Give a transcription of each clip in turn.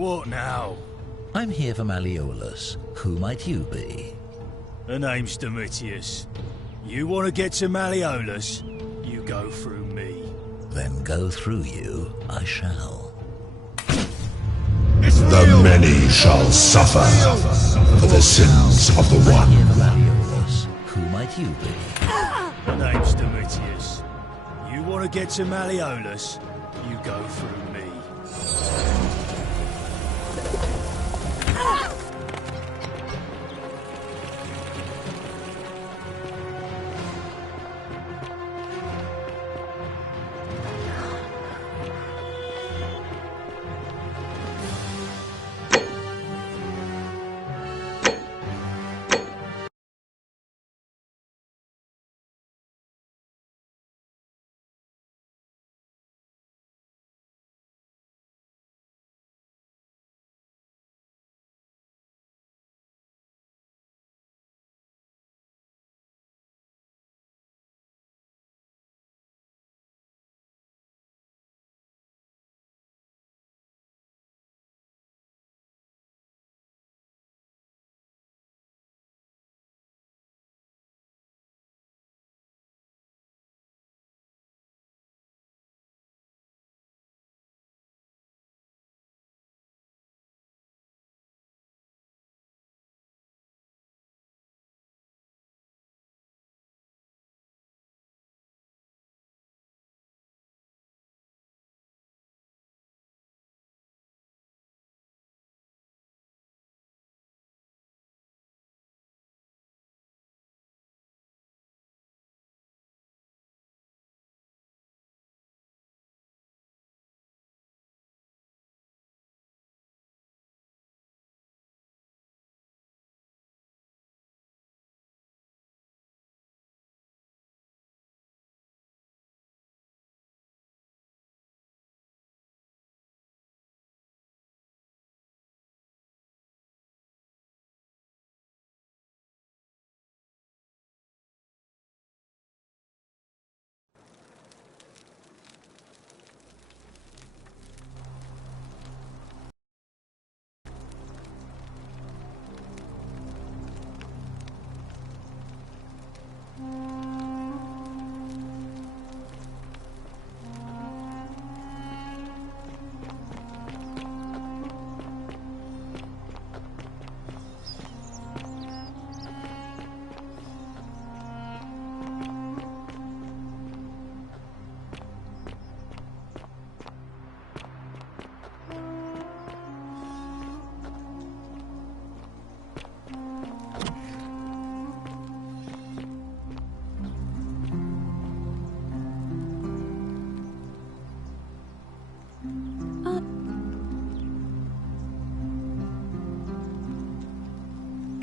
What now? I'm here for Malleolus. Who might you be? The name's Domitius. You want to get to Malleolus? You go through me. Then go through you, I shall. The many shall suffer for the sins of the I'm here one. for Malleolus. Who might you be? The name's Domitius. You want to get to Malleolus? You go through me.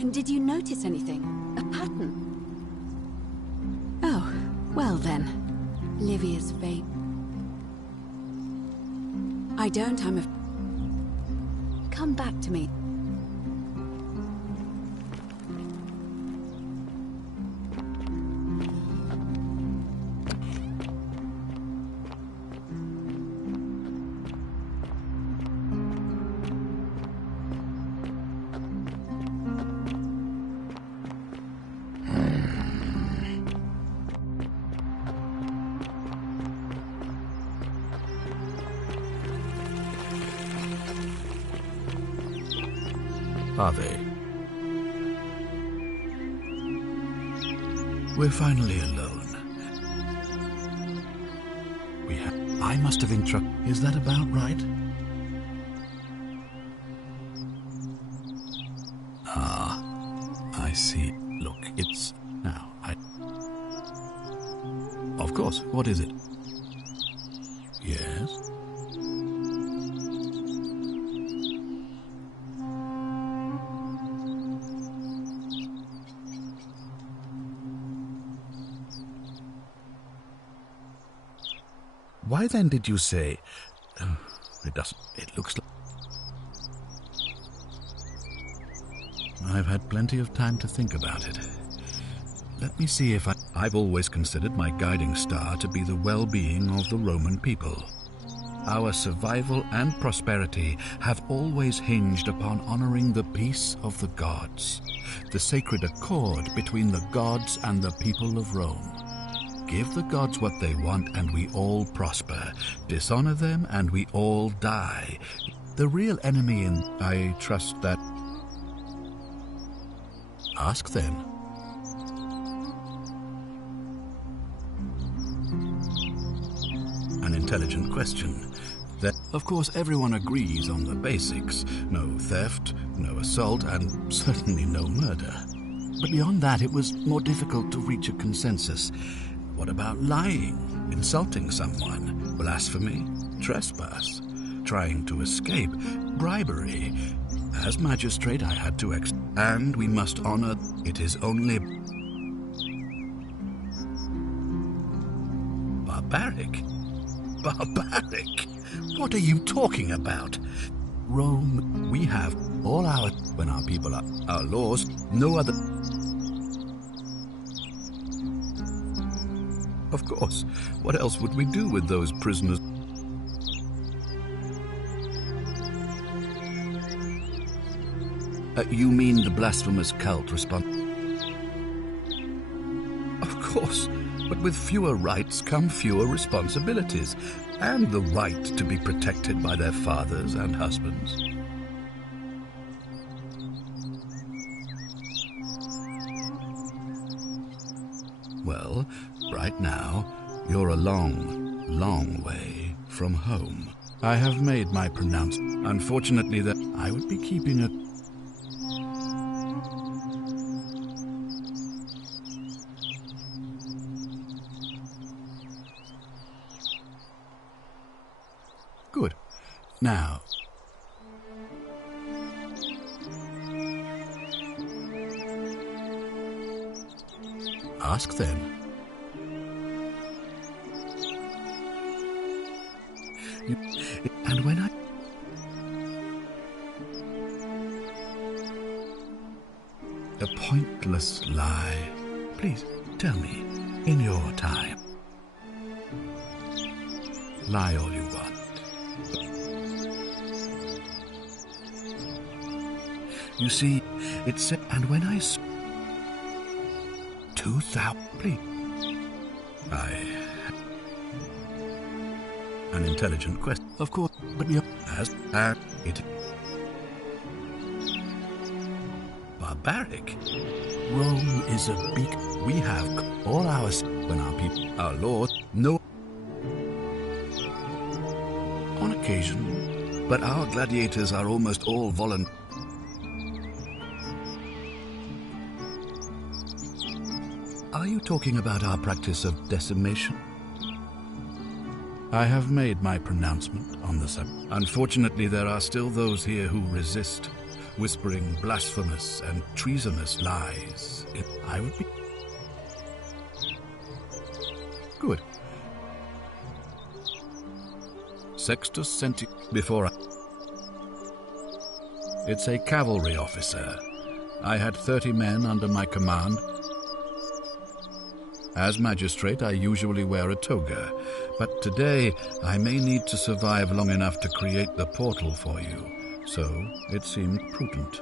And did you notice anything? A pattern? Oh, well then. Livia's fate. I don't, Come back to me. Are they? We're finally alone. I must have interrupted. Is that about right? Ah, I see. Look, it's... Now, Of course, what is it? Yes? Why then did you say... It looks like... I've had plenty of time to think about it. Let me see if I've always considered my guiding star to be the well-being of the Roman people. Our survival and prosperity have always hinged upon honoring the peace of the gods, the sacred accord between the gods and the people of Rome. Give the gods what they want and we all prosper. Dishonor them and we all die. The real enemy in... I trust that... Ask then. An intelligent question. That, of course, everyone agrees on the basics. No theft, no assault, and certainly no murder. But beyond that, it was more difficult to reach a consensus. What about lying, insulting someone, blasphemy, trespass, trying to escape, bribery? As magistrate, I had to and we must honor. It is only barbaric. Barbaric? What are you talking about? Rome, we have all our... When our people are... Our laws, no other... Of course. What else would we do with those prisoners? You mean the blasphemous cult response? Of course. But with fewer rights come fewer responsibilities, and the right to be protected by their fathers and husbands. Well, right now, you're a long, long way from home. I have made my pronouncement. Unfortunately, that I would be keeping a... Good. Now... Ask then. And when I... A pointless lie. Please, tell me, in your time. Lie all you want. You see, it said, and when I... 2,000, please. An intelligent question. Of course, but you as it... Barbaric. Rome is a big... We have all ours when our people, our laws, no... On occasion, but our gladiators are almost all voluntary. Are you talking about our practice of decimation? I have made my pronouncement on the subject. Unfortunately, there are still those here who resist, whispering blasphemous and treasonous lies. I would be... Good. Sextus Senti... Before I... It's a cavalry officer. I had 30 men under my command. As magistrate, I usually wear a toga, but today I may need to survive long enough to create the portal for you, so it seemed prudent.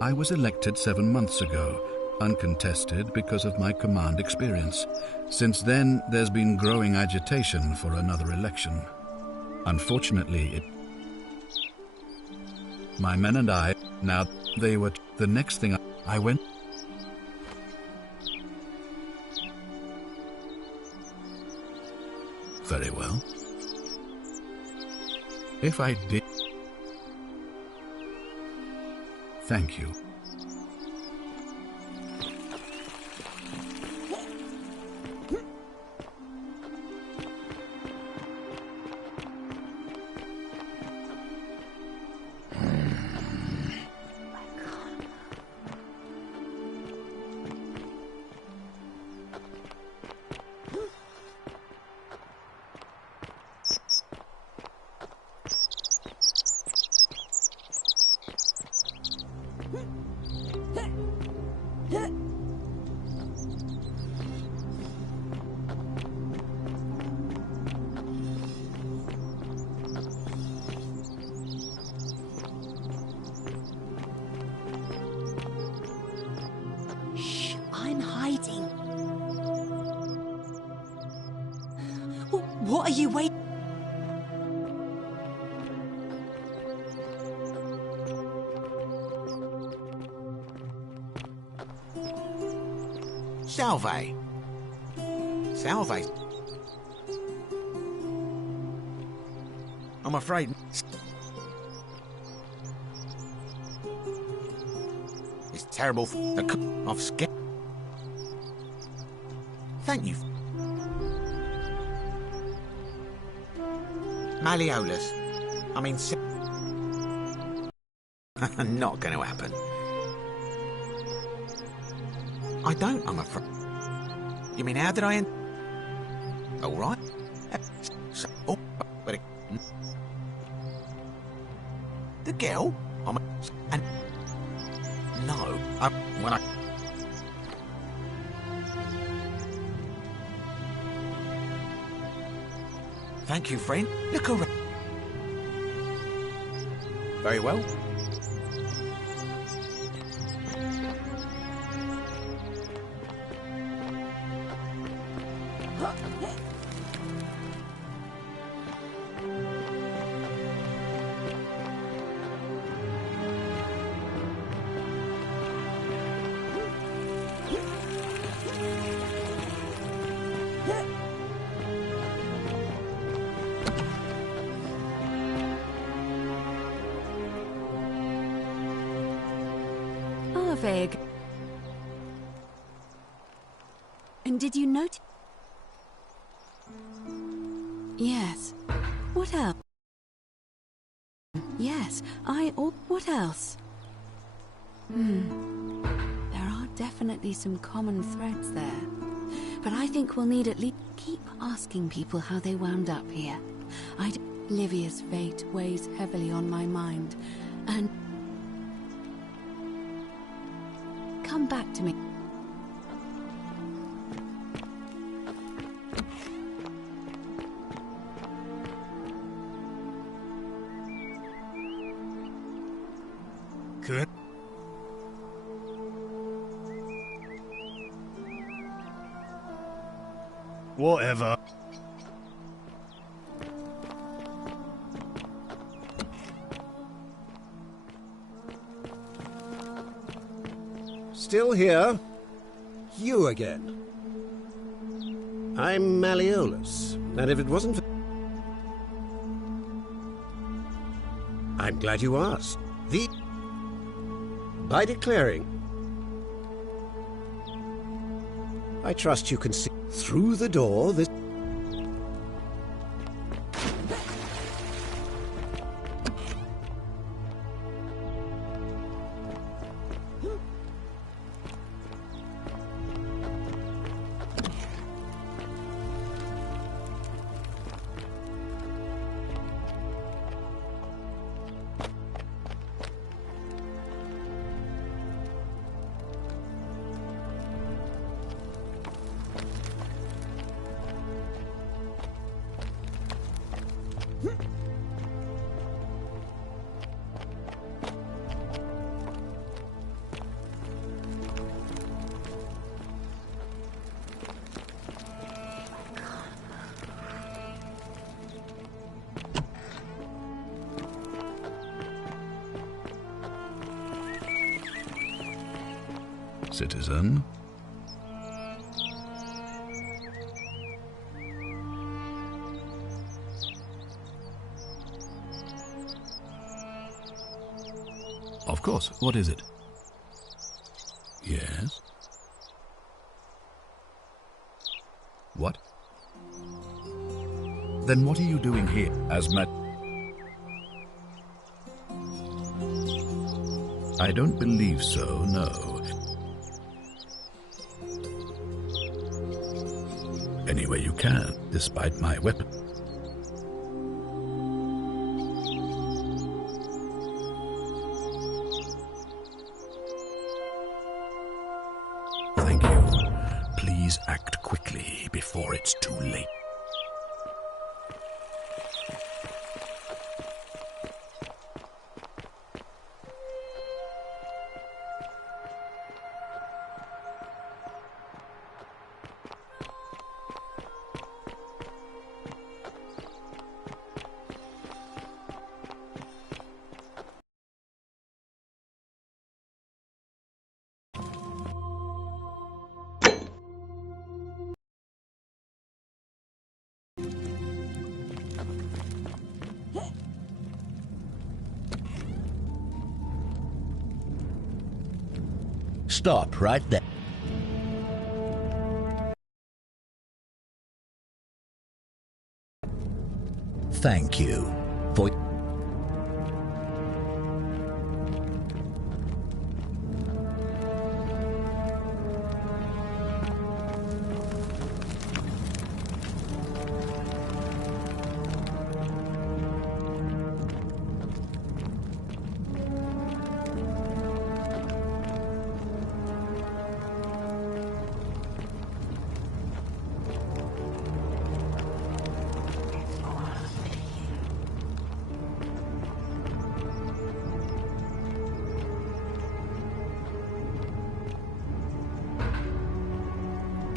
I was elected 7 months ago, uncontested because of my command experience. Since then, there's been growing agitation for another election. Unfortunately, my men and I, now they were... The next thing I went... Very well. If I did... Thank you. are you waiting? Salve. Salve. I'm afraid... It's terrible I've scared... Thank you. Malleolus. I mean... Not going to happen. I don't, I'm afraid. You mean, how did I end? All right. So, oh, but it, the girl? And no, when I. Thank you, friend. Look around. Very well. Arvig. And did you notice? Yes. What else? Yes, what else? There are definitely some common threads there. But I think we'll need at least keep asking people how they wound up here. Livia's fate weighs heavily on my mind, and... Come back to me. Good. Whatever. Still here? You again. I'm Malleolus, and if it wasn't for... I'm glad you asked. By declaring... I trust you can see through the door this... Citizen. Of course. What is it? Yes. What? Then what are you doing here, Asmat? I don't believe so, no. Any way you can, despite my weapon. Thank you. Please act quickly before it's too late. Stop right there. Thank you for...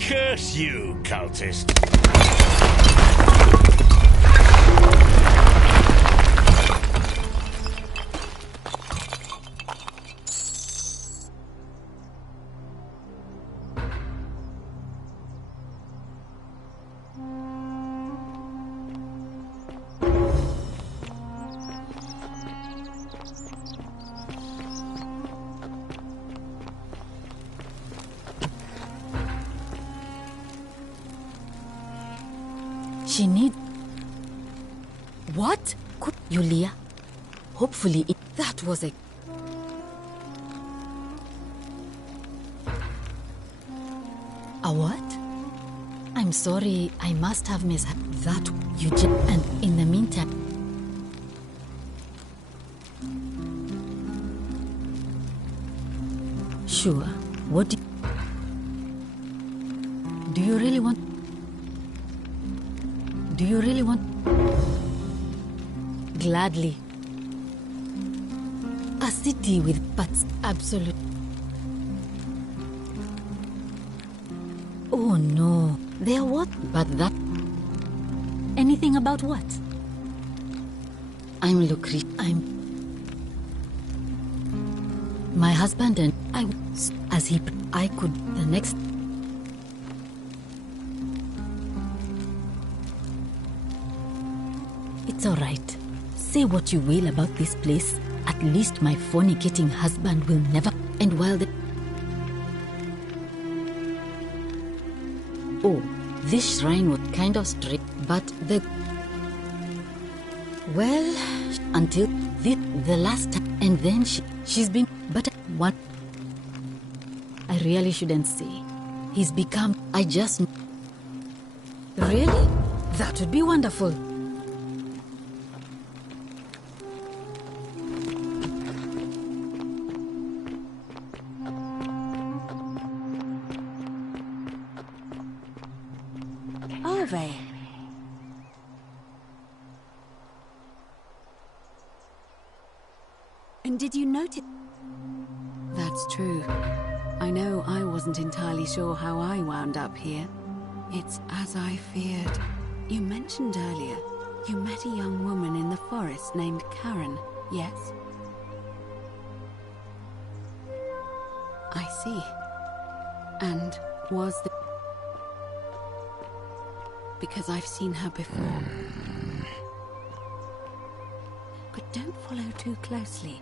Curse you, cultist! She need... What? Could Yulia? Hopefully that was a... A what? I'm sorry, I must have missed that. You just... And in the meantime... Sure. What do you really want? Do you really want? Gladly. A city with butts, absolute. Oh no, they're what? But that... Anything about what? I'm Lucre. My husband and I... As he... I could... The next... It's all right. Say what you will about this place. At least my fornicating husband will never... And while the... Oh, this shrine was kind of straight, but the... Well, until the last time, and then she's been... But what? I really shouldn't say. He's become... I just... Really? That would be wonderful. Ave. And did you notice? That's true. I know I wasn't entirely sure how I wound up here. It's as I feared. You mentioned earlier, you met a young woman in the forest named Karen, yes? I see. And was the... Because I've seen her before. But don't follow too closely.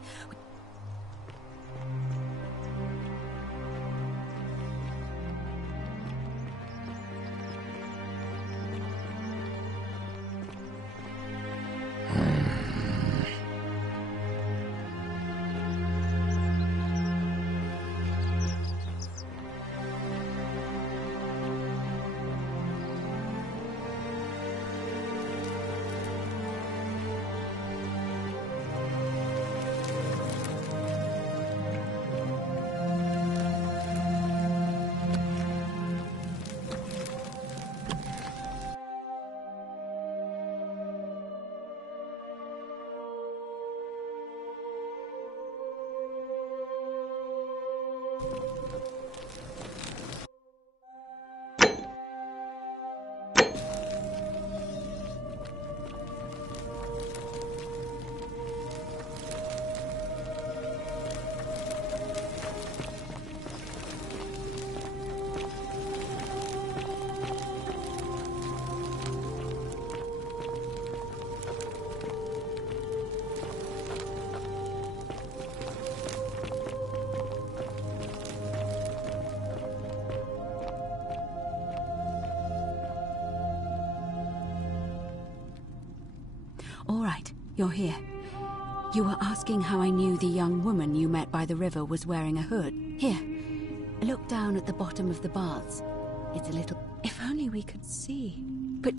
You're here. You were asking how I knew the young woman you met by the river was wearing a hood. Here, look down at the bottom of the baths. It's a little... If only we could see. But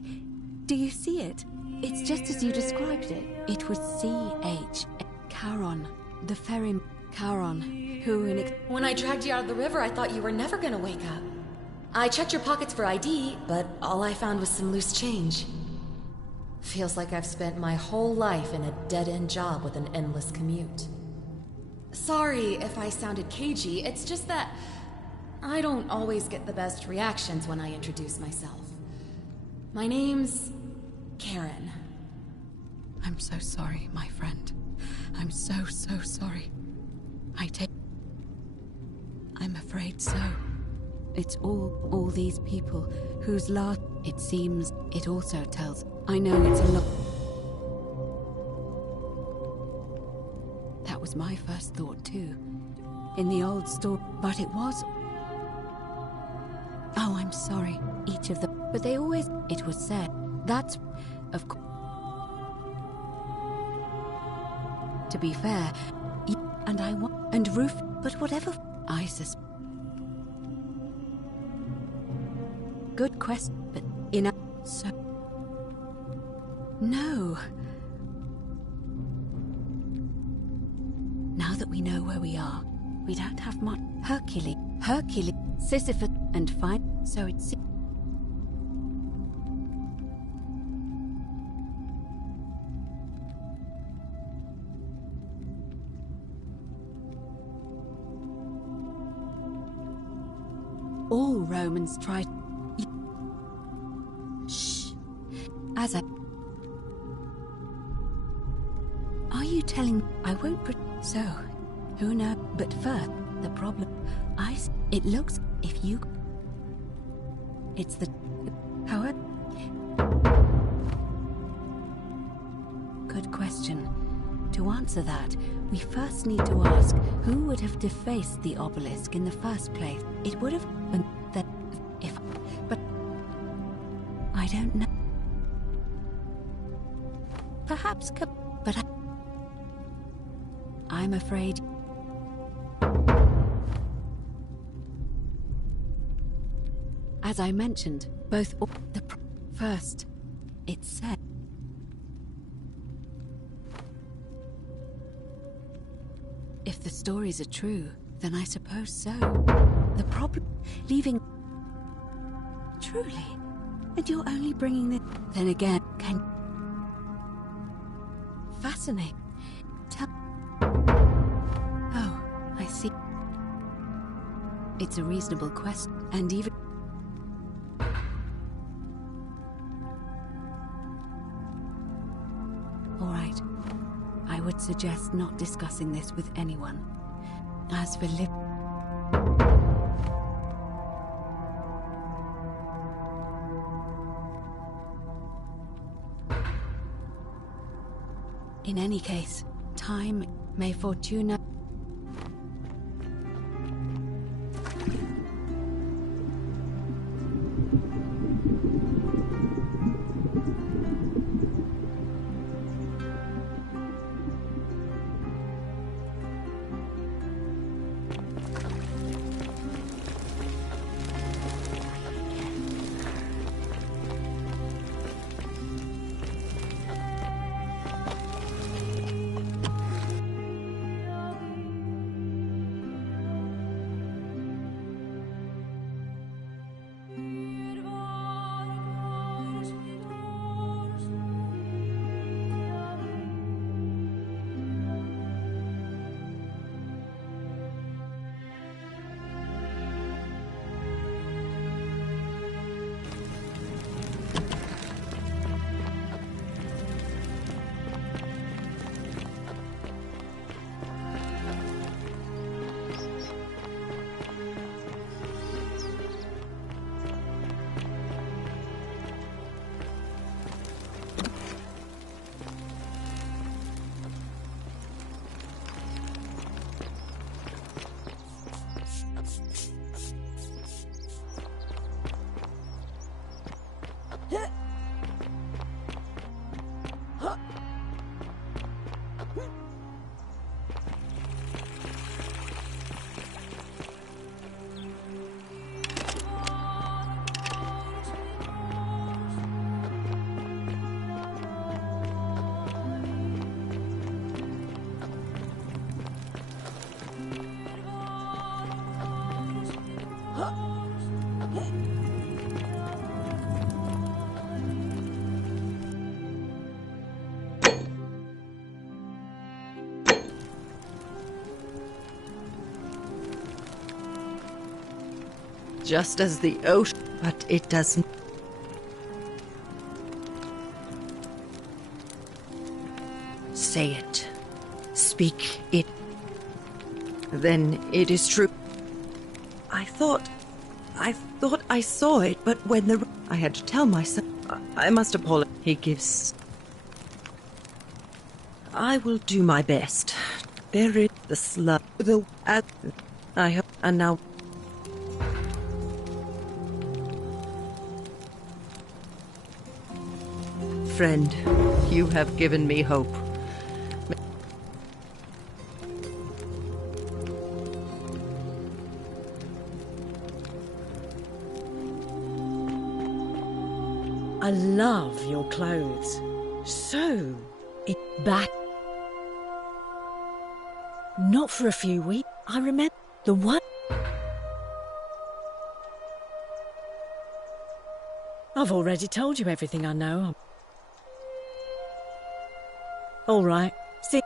do you see it? It's just as you described it. It was C.H. Charon, the ferry... Charon, who in... When I dragged you out of the river, I thought you were never gonna wake up. I checked your pockets for ID, but all I found was some loose change. Feels like I've spent my whole life in a dead-end job with an endless commute. Sorry if I sounded cagey, it's just that I don't always get the best reactions when I introduce myself. My name's Karen. I'm so sorry, my friend. I'm so sorry. I'm afraid so. It's all these people whose last... It seems it also tells... I know it's a lot... That was my first thought too. In the old store... But it was... Oh, I'm sorry. Each of them... But they always... It was said. That's... Of course... To be fair... And I want... And Roof... But whatever... I suspect... Good question, but in a... So... No. Now that we know where we are, we don't have much... Hercules, Sisyphus, and fine... So it's... All Romans tried... Shh. As I... Are you telling... I won't... So, who knows? But first, the problem... It looks... If you... It's the... However... Good question. To answer that, we first need to ask who would have defaced the obelisk in the first place. It would have been that if... But... I don't know. Perhaps... But I'm afraid... As I mentioned, both... First, it's said... If the stories are true, then I suppose so. The problem... Leaving... Truly? And you're only bringing the... Then again, can... Fascinating. Tell... Oh, I see. It's a reasonable question, and even... All right. I would suggest not discussing this with anyone. As for Liv... In any case, time may fortuna... just as the ocean, but it doesn't. Say it. Speak it. Then it is true. I thought I saw it, but when I had to tell myself, I must apologize. He gives. I will do my best. Bury the slug. I hope. And now. Friend, you have given me hope. I love your clothes. So, back. Not for a few weeks. I remember the one. I've already told you everything I know. All right. See.